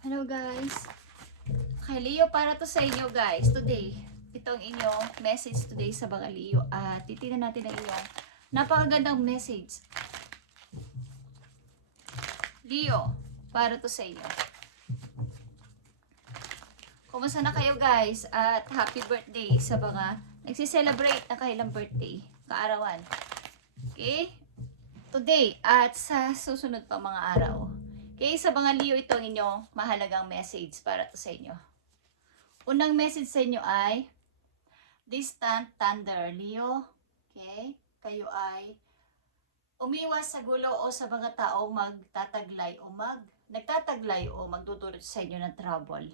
Hello guys. Kay Leo, para to sa inyo guys. Today, itong inyong message today sa mga Leo. At titignan natin ang inyong napakagandang message. Leo, para to sa inyo. Kumusta na kayo guys? At happy birthday sa mga nagsiselebrate na kailang birthday. Kaarawan. Okay? Today at sa susunod pa mga araw. Okay, sa mga Leo, itong inyong mahalagang message para to sa inyo. Unang message sa inyo ay distant thunder, Leo. Okay? Kayo ay umiwas sa gulo o sa mga taong nagtataglay o magdudulot sa inyo ng trouble.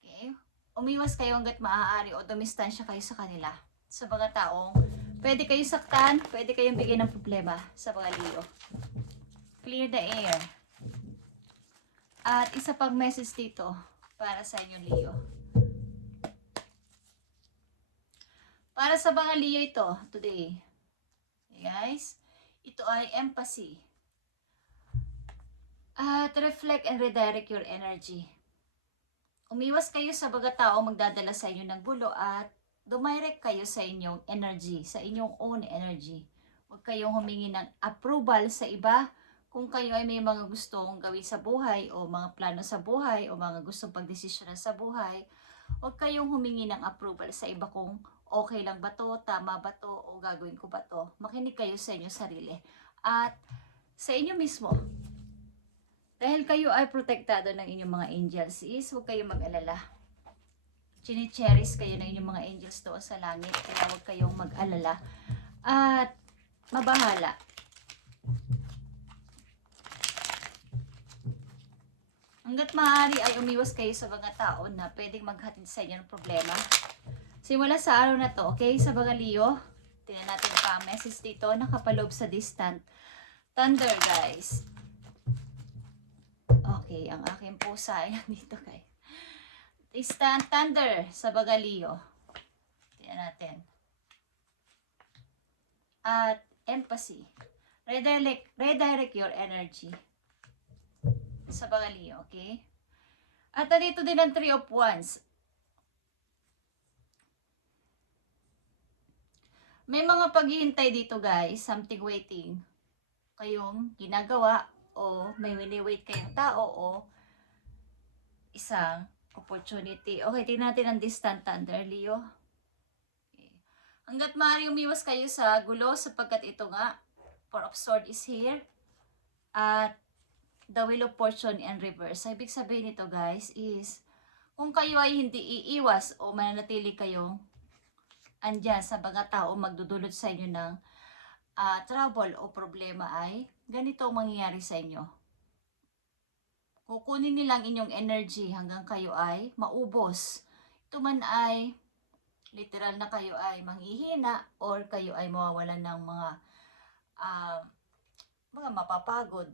Okay? Umiwas kayo hanggat maaari o dumistansya kayo sa kanila. Sa mga taong pwede kayo saktan, pwede kayong bigyan ng problema sa mga Leo. Clear the air. At isa pang message dito para sa inyo, Leo. Para sa mga Leo ito, today. Okay, guys? Ito ay empathy. At reflect and redirect your energy. Umiwas kayo sa mga tao magdadala sa inyo ng gulo at dumirect kayo sa inyong energy, sa inyong own energy. Huwag kayong humingi ng approval sa iba kung kayo ay may mga gustong gawin sa buhay o mga plano sa buhay o mga gustong pagdesisyonan sa buhay. Huwag kayong humingi ng approval sa iba kung okay lang ba to, tama ba to, o gagawin ko ba to. Makinig kayo sa inyong sarili. At sa inyo mismo, dahil kayo ay protektado ng inyong mga angels, huwag kayong mag-alala. Chine-cherish kayo ng inyong mga angels doon sa langit, kaya huwag kayong mag-alala. At mabahala. Hanggat maaari ay umiwas kayo sa mga tao na pwedeng maghatid sa inyo ng problema. Simula sa araw na to, okay, sa mga Leo, tingnan natin pa message dito, nakapaloob sa distant thunder, guys. Okay, ang aking pusa ay nandito, guys. Distant thunder sa mga Leo. Tingnan natin. At empathy. Redirect your energy sa mga Leo, okay? At dito din ang 3 of Wands. May mga paghihintay dito guys, something waiting. Kayong ginagawa o may wini-wait kayong tao o isang opportunity. Okay, tingnan natin ang distant thunder, Leo. Okay. Hanggat maaari umiwas kayo sa gulo sapagkat ito nga, 4 of Swords is here. At the Wheel of Fortune in reverse. Ibig sabihin nito guys is, kung kayo ay hindi iiwas o mananatili kayong andyan sa mga tao magdudulot sa inyo ng trouble o problema ay ganito ang mangyayari sa inyo. Kukunin nilang inyong energy hanggang kayo ay maubos. Ito man ay literal na kayo ay manghihina or kayo ay mawawalan ng mga mapapagod.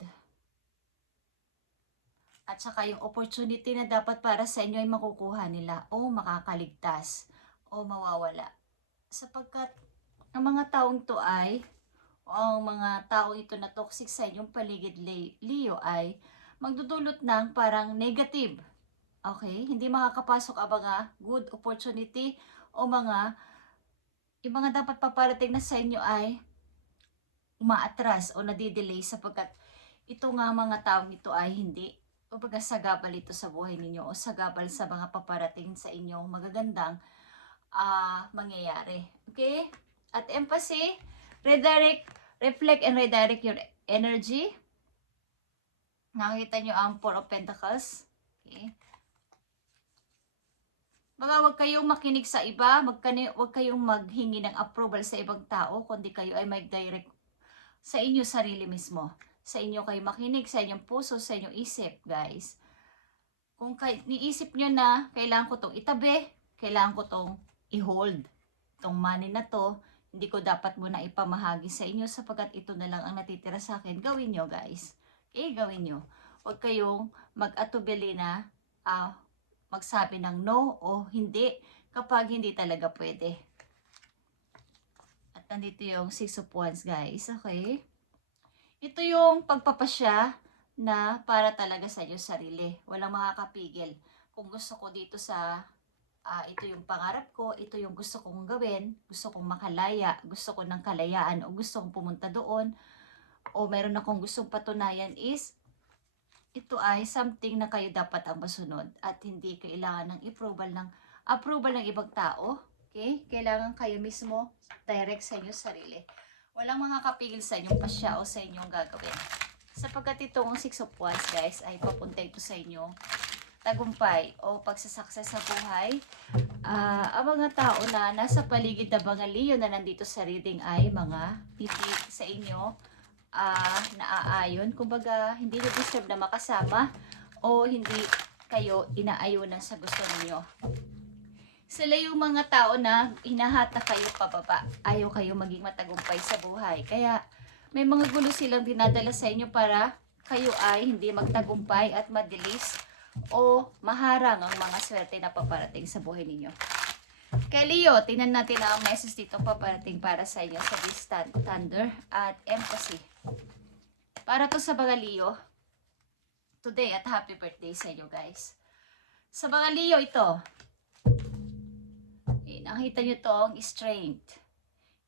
At saka yung opportunity na dapat para sa inyo ay makukuha nila o makakaligtas o mawawala. Sapagkat ang mga taong to ay, o ang mga taong ito na toxic sa inyong paligid, Leo, ay magdudulot ng parang negative. Okay? Hindi makakapasok ang mga good opportunity o yung mga dapat paparating na sa inyo ay umaatras o nadidelay sapagkat ito nga mga taong ito ay hindi o baga sagabal ito sa buhay ninyo o sagabal sa mga paparating sa inyong magagandang mangyayari. Okay? At empathy, reflect and redirect your energy. Nakikita nyo ang 4 of Pentacles. Okay? Baga huwag kayong makinig sa iba, huwag kayong maghingi ng approval sa ibang tao, kundi kayo ay mag-direct sa inyo sarili mismo. Sa inyo kayo makinig, sa inyong puso, sa inyong isip, guys. Kung niisip nyo na kailangan ko tong itabi, kailangan ko tong i-hold. Itong money na to, hindi ko dapat muna ipamahagi sa inyo sapagkat ito na lang ang natitira sa akin. Gawin nyo, guys. Okay, gawin nyo. Huwag kayong mag-atubili na magsabi ng no o hindi kapag hindi talaga pwede. Nandito yung 6 of Wands, guys. Okay? Ito yung pagpapasya na para talaga sa inyo sarili. Walang makakapigil. Kung gusto ko dito sa ito yung pangarap ko, ito yung gusto kong gawin, gusto kong makalaya, gusto ko ng kalayaan o gusto kong pumunta doon o meron akong gustong patunayan is ito ay something na kayo dapat ang masunod at hindi kailangan ng approval ng ibang tao. Okay? Kailangan kayo mismo direct sa inyong sarili. Walang makakapigil sa inyong pasya o sa inyong gagawin. Sapagkat itong 6 of Wands guys ay papunta ito sa inyo tagumpay o pagsasakses sa buhay. Ang mga tao na nasa paligid na mga Leo na nandito sa reading ay mga hindi sa inyo naaayon. Kumbaga, hindi na deserve na makasama o hindi kayo inaayunan sa gusto ninyo. Sila yung mga tao na hinahata kayo pababa. Ayaw kayo maging matagumpay sa buhay. Kaya may mga gulo silang dinadala sa inyo para kayo ay hindi magtagumpay at madilis o maharang ang mga swerte na paparating sa buhay ninyo. Kay Leo, tingnan natin ang message dito paparating para sa inyo sa distant thunder at empathy. Para to sa mga Leo, today at happy birthday sa inyo guys. Sa mga Leo ito, nakita nyo tong strength.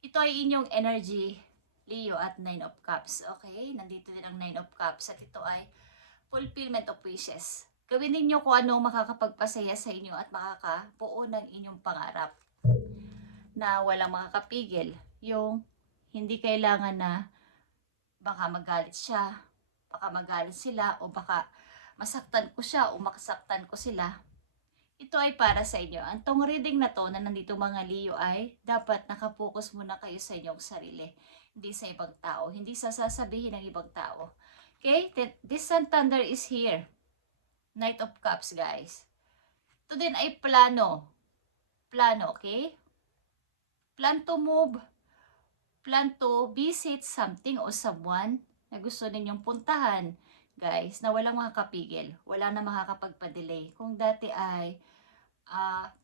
Ito ay inyong energy, Leo at 9 of Cups. Okay, nandito din ang 9 of Cups at ito ay fulfillment of wishes. Gawin ninyo kung ano makakapagpasaya sa inyo at makakabuo ng inyong pangarap na walang makakapigil. Yung hindi kailangan na baka magalit siya, baka magalit sila, o baka masaktan ko siya o makasaktan ko sila. Ito ay para sa inyo. Ang tong reading na to na nandito mga Leo ay dapat nakapokus muna kayo sa inyong sarili. Hindi sa ibang tao. Hindi sa sasabihin ng ibang tao. Okay? This sun thunder is here. Knight of Cups, guys. Ito din ay plano. Plano, okay? Plan to move. Plan to visit something o someone na gusto ninyong puntahan, guys, na walang makakapigil. Wala na makakapagpa-delay. Kung dati ay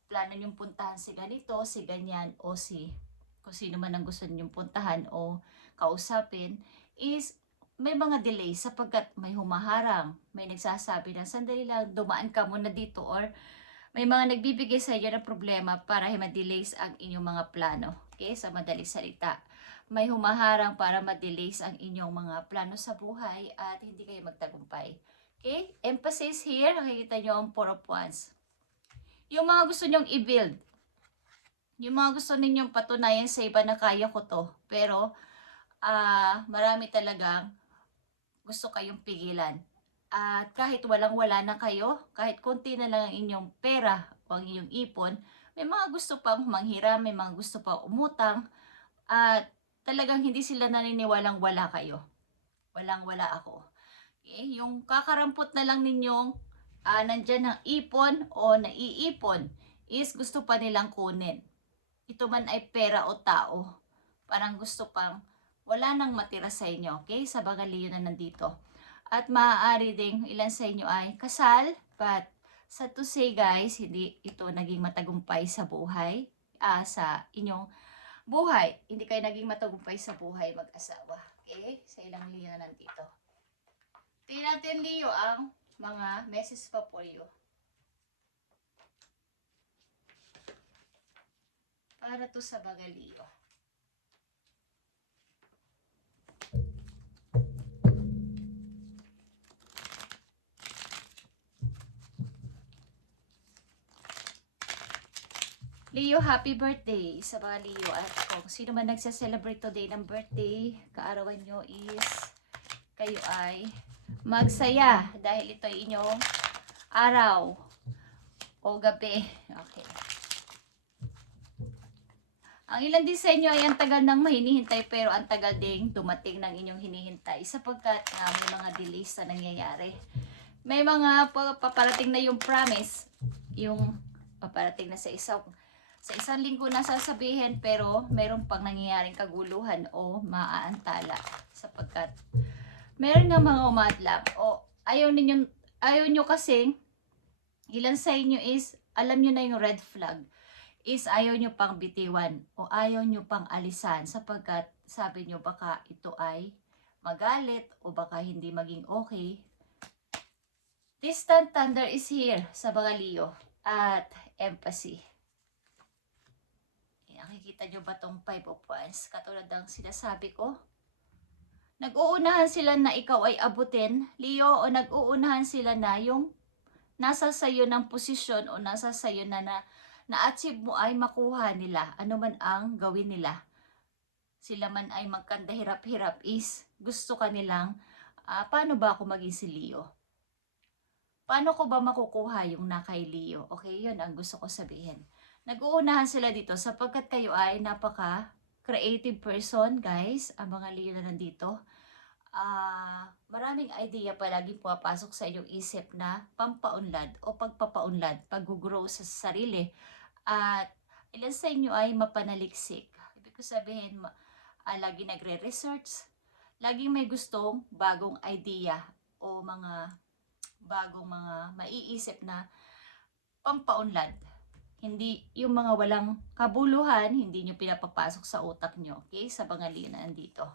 plano ninyong puntahan si ganito, si ganyan, o si kung sino man ang gusto ninyong puntahan o kausapin, is may mga delay sapagkat may humaharang, may nagsasabi na sandali lang, dumaan ka muna dito, or may mga nagbibigay sa inyo ng problema para ma-delays ang inyong mga plano. Okay, sa madaling salita, may humaharang para ma-delays ang inyong mga plano sa buhay at hindi kayo magtagumpay. Okay, emphasis here, nakikita nyo ang 4 of Wands. Yung mga gusto nyong i-build, yung mga gusto ninyong patunayan sa iba na kaya ko to, pero marami talagang gusto kayong pigilan. At kahit walang-wala na kayo, kahit konti na lang ang inyong pera o ang inyong ipon, may mga gusto pang manghiram, may mga gusto pang umutang, at talagang hindi sila naniniwalang wala kayo. Walang-wala ako. Okay? Yung kakarampot na lang ninyong nandyan ng ipon o naiipon is gusto pa nilang kunin. Ito man ay pera o tao. Parang gusto pang wala nang matira sa inyo, okay? Sa mga Leo na nandito. At maaari ding ilan sa inyo ay kasal, but sa to say guys, hindi ito naging matagumpay sa buhay, sa inyong buhay. Hindi kayo naging matagumpay sa buhay mag-asawa, okay? Sa ilang Leo na nandito. Tingnan natin Leo ang mga message pa for you. Para to sa mga Leo. Leo, happy birthday sa mga Leo. At kung sino man nagsa-celebrate today ng birthday, kaarawan nyo is kayo ay magsaya dahil ito ay inyong araw o gabi. Okay. Ang ilan din sa inyo ay ang tagal nang mahinihintay pero ang tagal ding dumating ng inyong hinihintay sapagkat may mga delays na nangyayari. May mga paparating na yung promise, yung paparating na sa isang linggo na sasabihin pero meron pang nangyayaring kaguluhan o maaantala sapagkat meron nga mga umadlang o ayaw nyo kasing ilan sa inyo is alam nyo na yung red flag is ayaw nyo pang bitiwan o ayaw nyo pang alisan sapagkat sabi nyo baka ito ay magalit o baka hindi maging okay Distant thunder is here sa mga Leo. At empathy. Nakikita nyo ba tong 5 of Wands? Katulad ng sinasabi ko. Nag-uunahan sila na ikaw ay abutin, Leo, o nag-uunahan sila na yung nasa sayo ng posisyon o nasa sayo na-achieve mo ay makuha nila. Ano man ang gawin nila. Sila man ay magkanda hirap-hirap is gusto ka nilang, paano ba ako maging si Leo? Paano ko ba makukuha yung na kay Leo? Okay, yun ang gusto ko sabihin. Nag-uunahan sila dito sapagkat kayo ay napaka-creative person, guys. Ang mga Leo na nandito. Maraming idea palagi pumapasok sa inyong isip na pampaunlad o pagpapaunlad, pag-grow sa sarili. At ilan sa inyo ay mapanaliksik. Ibig ko sabihin, lagi nagre-research, laging may gustong bagong idea o mga bagong mga maiisip na pampaunlad. Hindi yung mga walang kabuluhan, hindi nyo pinapapasok sa utak nyo. Okay? Sa mga Leo na nandito.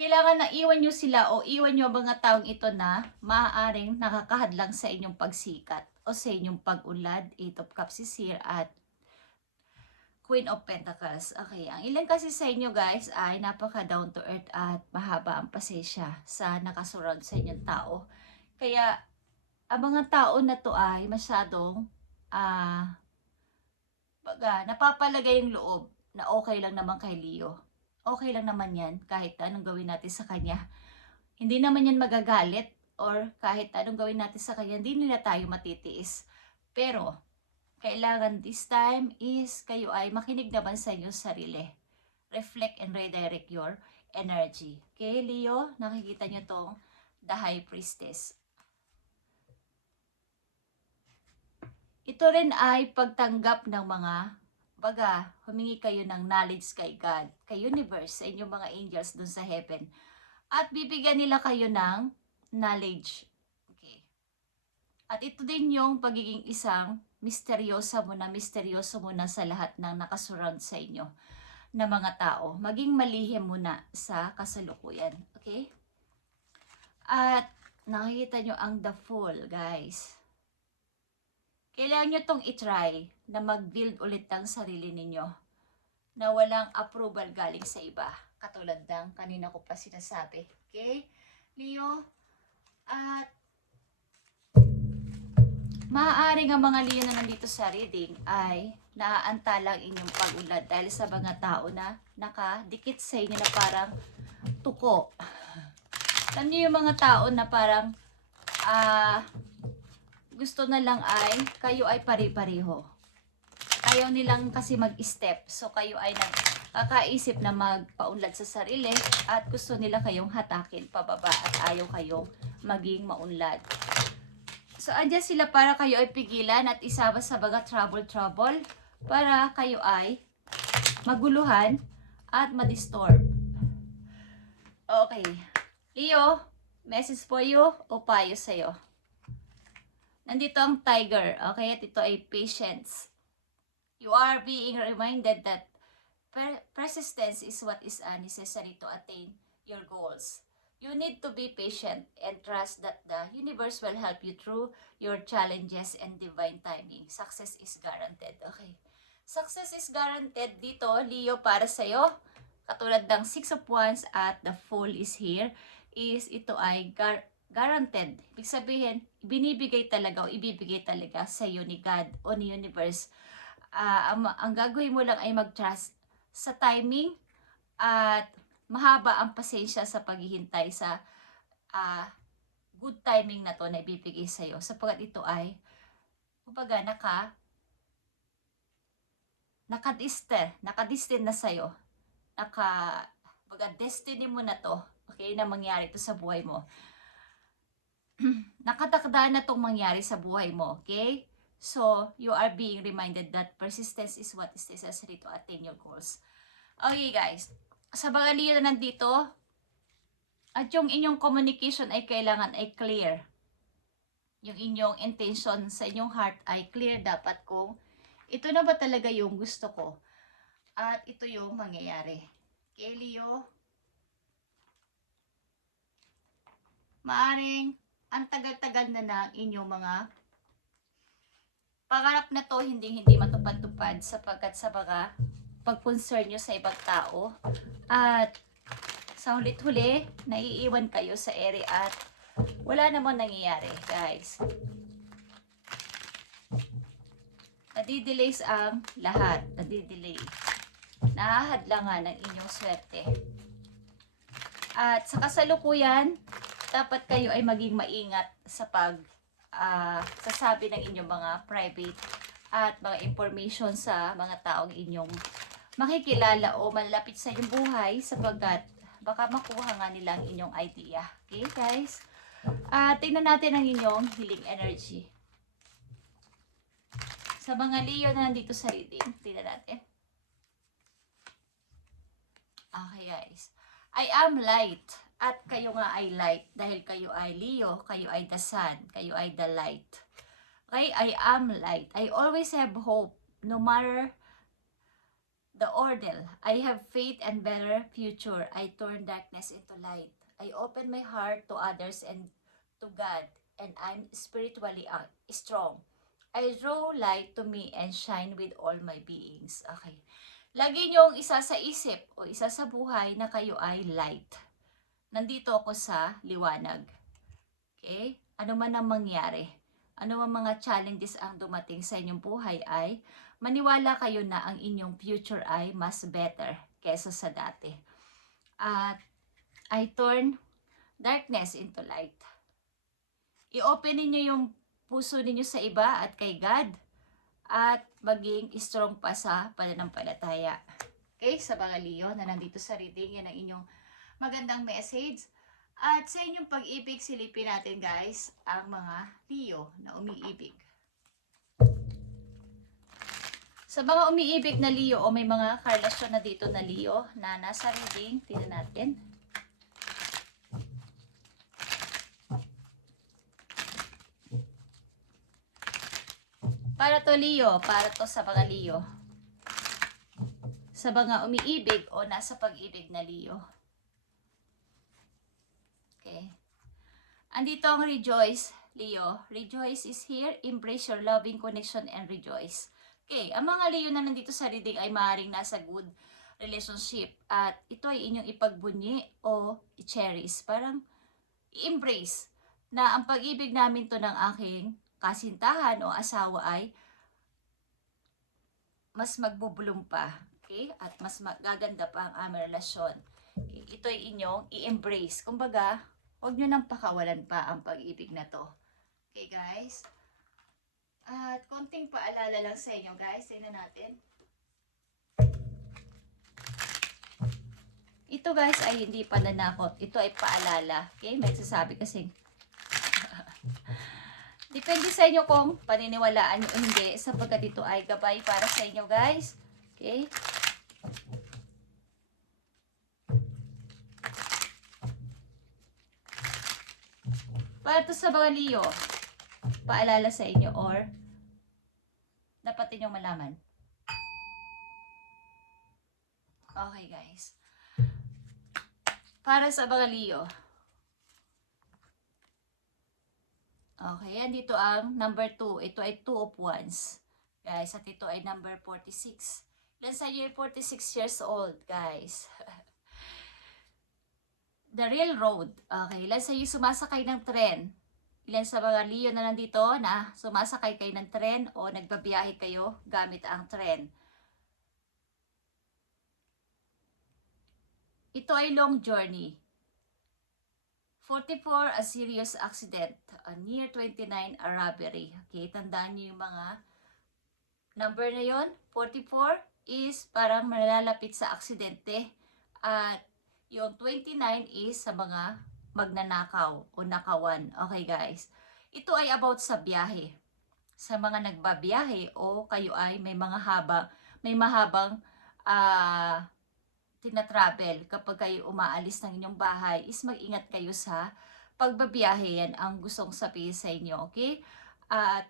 Kailangan na iwan nyo sila o iwan nyo ang mga taong ito na maaaring nakakahadlang sa inyong pagsikat o sa inyong pag-unlad. 8 of Cups is here at Queen of Pentacles. Okay, ang ilan kasi sa inyo guys ay napaka down to earth at mahaba ang pasensya sa nakasurround sa inyong tao. Kaya ang mga tao na to ay masyadong napapalagay yung loob na okay lang naman kay Leo. Okay lang naman yan kahit anong gawin natin sa kanya. Hindi naman yan magagalit or kahit anong gawin natin sa kanya, hindi nila tayo matitiis. Pero kailangan this time is kayo ay makinig naman sa inyong sarili. Reflect and redirect your energy. Okay, Leo, nakikita nyo tong the High Priestess. Ito rin ay pagtanggap ng mga humingi kayo ng knowledge kay God, kay universe, sa inyong mga angels dun sa heaven. At bibigyan nila kayo ng knowledge. Okay. At ito din yung pagiging isang misteryoso muna sa lahat ng nakasurround sa inyo na mga tao. Maging malihim muna sa kasalukuyan. Okay? At nakikita nyo ang the Fool, guys. Kailangan nyo tong itry na mag-build ulit ng sarili ninyo na walang approval galing sa iba. Katulad ng kanina ko pa sinasabi. Okay? Leo, at maaaring ang mga Leo na nandito sa reading ay naaantalang inyong pag-unlad dahil sa mga tao na nakadikit sa inyo na parang tuko. Alam niyo yung mga tao na parang gusto na lang ay kayo ay pari-pareho. Ayaw nilang kasi mag-step. So kayo ay nakakaisip na magpaunlad sa sarili at gusto nila kayong hatakin pababa at ayaw kayong maging maunlad. So, andyan sila para kayo ay pigilan at isama sa mga trouble para kayo ay maguluhan at ma-disturb. Okay. Leo, message for you o payo sa'yo. Nandito ang Tiger. Okay? At ito ay patience. You are being reminded that persistence is what is necessary to attain your goals. You need to be patient and trust that the universe will help you through your challenges and divine timing. Success is guaranteed. Okay. Success is guaranteed dito, Leo, para sa'yo. Katulad ng 6 of Wands at the Fool is here. Ito ay guaranteed. Ibig sabihin, binibigay talaga o ibibigay talaga sa'yo ni God o ni universe. Ang gagawin mo lang ay mag-trust sa timing at mahaba ang pasensya sa paghihintay sa good timing na to na ibibigay sa'yo. Sapagkat ito ay, kumbaga, nakadestin na sa'yo. Destiny mo na to. Okay, na mangyari to sa buhay mo. Nakatakda na tong mangyari sa buhay mo. Okay? So, you are being reminded that persistence is what is necessary to attain your goals. Okay, guys. Sa mga Leo na nandito, at yung inyong communication ay kailangan ay clear. Yung inyong intention sa inyong heart ay clear dapat kung ito na ba talaga yung gusto ko at ito yung mangyayari. Okay, Leo? maaring ang tagal-tagal na ng inyong mga pangarap na to hindi matupad-tupad sapagkat sa mga pag-concern nyo sa ibang tao. At sa hulit-huli, naiiwan kayo sa ere at wala namang nangyayari, guys. Nadidelays ang lahat. Nadidelay. Nahahadlangan ang inyong swerte. At sa kasalukuyan, dapat kayo ay maging maingat sa sasabi ng inyong mga private at mga information sa mga taong inyong makikilala o malapit sa inyong buhay sapagkat baka makuha nga nila ang inyong idea. Okay, guys? Tingnan natin ang inyong healing energy. Sa mga Leo na nandito sa reading, tingnan natin. Okay, guys. I am light. At kayo nga ay light. Dahil kayo ay Leo, kayo ay the sun, kayo ay the light. Okay, I am light. I always have hope. No matter the ordeal, I have faith and better future. I turn darkness into light. I open my heart to others and to God. And I'm spiritually strong. I draw light to me and shine with all my beings. Okay. Lagi niyong isa sa isip o isa sa buhay na kayo ay light. Nandito ako sa liwanag. Okay? Ano man ang mangyari, ano man mga challenges ang dumating sa inyong buhay ay maniwala kayo na ang inyong future ay mas better kesa sa dati. At I turn darkness into light. I-open ninyo yung puso ninyo sa iba at kay God at maging strong pa sa pananampalataya. Okay? Sa mga Leo na nandito sa reading, yan ang inyong magandang message. At sa inyong pag-ibig, silipin natin guys ang mga Leo na umiibig. Sa mga umiibig na Leo o may mga karelasyon na dito na Leo na nasa reading, tingnan natin. Para to Leo, para to sa mga Leo. Sa mga umiibig o nasa pag-ibig na Leo. Okay. Andito ang rejoice, Leo. Rejoice is here. Embrace your loving connection and rejoice. Okay. Ang mga Leo na nandito sa reading ay maaaring nasa good relationship. At ito ay inyong ipagbunyi o i-cherish. Parang i-embrace na ang pag-ibig namin to ng aking kasintahan o asawa ay mas magbubulong pa. Okay? At mas magaganda pa ang aming relasyon. Okay? Ito ay inyong i-embrace. Kumbaga, huwag nyo nang pakawalan pa ang pag-ibig na to. Okay, guys? At konting paalala lang sa inyo, guys. Tingnan natin. Ito, guys, ay hindi pananakot. Ito ay paalala. Okay? May sasabi kasing depende sa inyo kung paniniwalaan nyo o hindi sapagkat ito ay gabay para sa inyo, guys. Okay? Para to sa mga Leo, paalala sa inyo or dapat ninyong malaman. Okay, guys. Para sa mga Leo. Okay, yan dito ang number 2. Ito ay 2 of Wands. Guys, at ito ay number 46. Ilan sa inyo ay 46 years old, guys? The real road. Okay, ilan sa inyo sumasakay ng tren? Ilan sa mga Leo na nandito na sumasakay kayo ng tren o nagbabiyahe kayo gamit ang tren? Ito ay long journey. 44, a serious accident. Near 29, a robbery. Okay, tandaan niyo yung mga number na yon. 44 is parang malalapit sa aksidente. At yung 29 is sa mga magnanakaw o nakawan. Okay, guys. Ito ay about sa biyahe. Sa mga nagbabiyahe o kayo ay may mahabang tinatravel kapag kayo umaalis ng inyong bahay is mag-ingat kayo sa pagbabiyahe. Yan ang gustong sabihin sa inyo, okay? At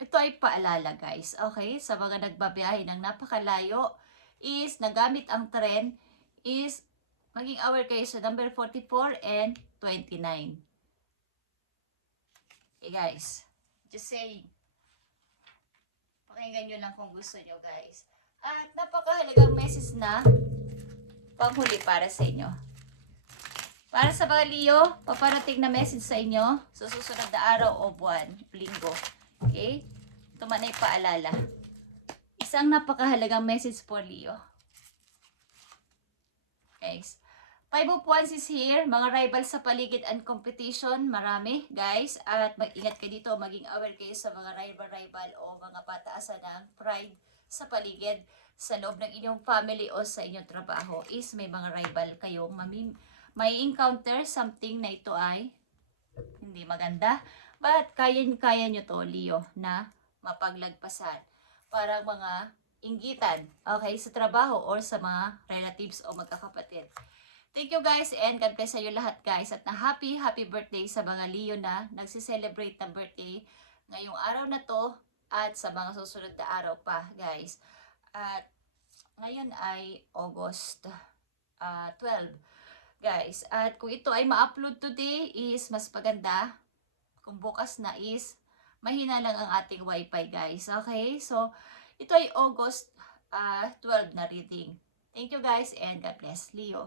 ito ay paalala, guys, okay? Sa mga nagbabiyahe ng napakalayo is nagamit ang tren is maging aware kayo sa number 44 and 29. Okay guys, just saying. Pakinggan nyo lang kung gusto nyo guys. At napakahalagang message na panghuli para sa inyo. Para sa mga Leo, paparating na message sa inyo sa susunod na araw o buwan, linggo. Okay? Ito man ay paalala. Isang napakahalagang message for Leo. Guys, 5 of Wands is here. Mga rivals sa paligid and competition. Marami, guys. At mag-ingat kayo dito. Maging aware kayo sa mga rival o mga pataasan ng pride sa paligid. Sa loob ng inyong family o sa inyong trabaho is may mga rival kayong may encounter something na ito ay hindi maganda. But kaya nyo to, Leo, na mapaglagpasan. Parang mga inggitan, okay, sa trabaho or sa mga relatives o magkakapatid. Thank you guys and God bless sa iyo lahat guys. At na happy birthday sa mga Leo na nagsi-celebrate ng birthday ngayong araw na to at sa mga susunod na araw pa guys. At ngayon ay August 12 guys. At kung ito ay ma-upload today is mas maganda. Kung bukas na is mahina lang ang ating wifi guys. Okay? So, ito ay August 12 na reading. Thank you guys and God bless. Leo.